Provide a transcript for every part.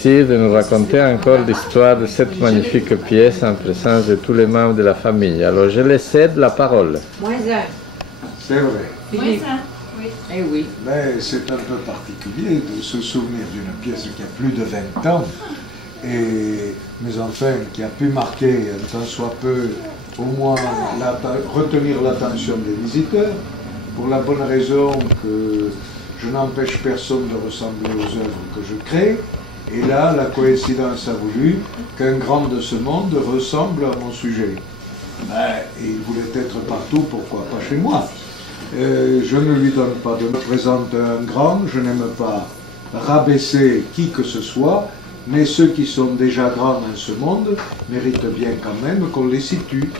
Merci de nous raconter encore l'histoire de cette magnifique pièce en présence de tous les membres de la famille. Alors je les cède la parole. Moins un. C'est vrai. Moins un. Oui. Eh oui. Mais c'est un peu particulier de se souvenir d'une pièce qui a plus de 20 ans, mais enfin qui a pu marquer un tant soit peu, au moins retenir l'attention des visiteurs, pour la bonne raison que je n'empêche personne de ressembler aux œuvres que je crée. Et là, la coïncidence a voulu qu'un grand de ce monde ressemble à mon sujet. Et il voulait être partout, pourquoi pas chez moi. Je ne lui donne pas de me présenter un grand, je n'aime pas rabaisser qui que ce soit, mais ceux qui sont déjà grands dans ce monde méritent bien quand même qu'on les situe.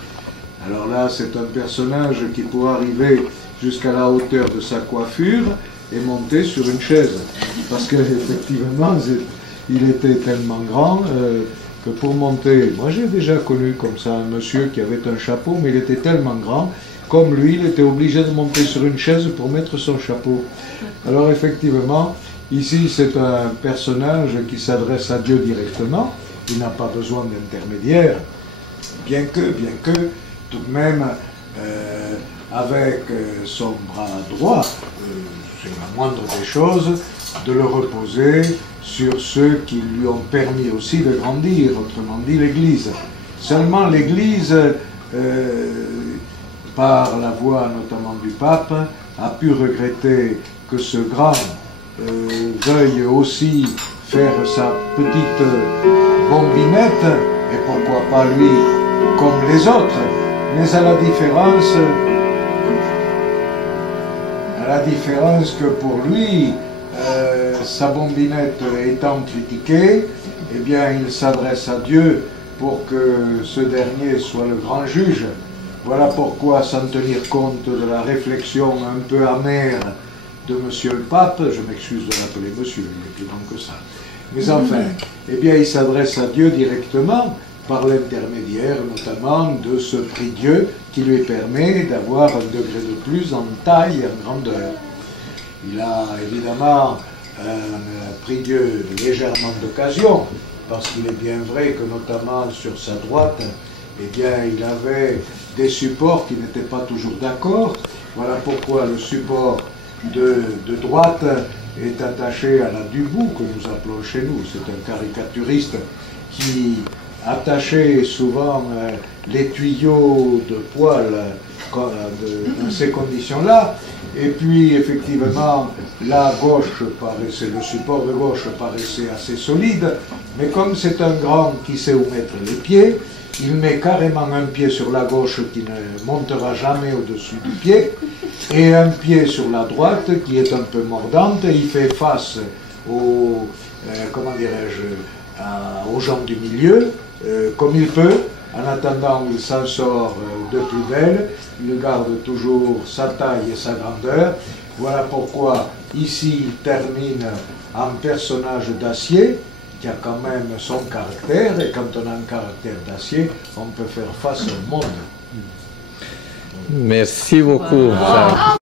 Alors là, c'est un personnage qui pourrait arriver jusqu'à la hauteur de sa coiffure et monter sur une chaise. Parce qu'effectivement, il était tellement grand que pour monter... Moi, j'ai déjà connu comme ça un monsieur qui avait un chapeau, mais il était tellement grand, comme lui, il était obligé de monter sur une chaise pour mettre son chapeau. Alors effectivement, ici, c'est un personnage qui s'adresse à Dieu directement. Il n'a pas besoin d'intermédiaire, bien que, tout de même, avec son bras droit, c'est la moindre des choses, de le reposer sur ceux qui lui ont permis aussi de grandir, autrement dit l'Église. Seulement l'Église, par la voix notamment du pape, a pu regretter que ce grand veuille aussi faire sa petite bombinette, et pourquoi pas lui comme les autres, mais à la différence que pour lui, sa bombinette étant critiquée, eh bien il s'adresse à Dieu pour que ce dernier soit le grand juge. Voilà pourquoi, sans tenir compte de la réflexion un peu amère de Monsieur le Pape, je m'excuse de l'appeler Monsieur, il est plus grand que ça, mais enfin, eh bien il s'adresse à Dieu directement, par l'intermédiaire notamment de ce prix Dieu qui lui permet d'avoir un degré de plus en taille et en grandeur. Il a évidemment un prix Dieu légèrement d'occasion, parce qu'il est bien vrai que notamment sur sa droite, eh bien il avait des supports qui n'étaient pas toujours d'accord. Voilà pourquoi le support de droite est attaché à la Dubout, que nous appelons chez nous. C'est un caricaturiste qui attachait souvent les tuyaux de poêle dans ces conditions-là. Et puis, effectivement, la gauche paraissait, le support de gauche paraissait assez solide, mais comme c'est un grand qui sait où mettre les pieds, il met carrément un pied sur la gauche qui ne montera jamais au-dessus du pied, et un pied sur la droite qui est un peu mordante, et il fait face aux, comment dirais-je, aux gens du milieu, comme il peut. En attendant, il s'en sort de plus belle, il garde toujours sa taille et sa grandeur. Voilà pourquoi ici il termine en personnage d'acier, qui a quand même son caractère, et quand on a un caractère d'acier, on peut faire face au monde. Merci beaucoup, Jacques.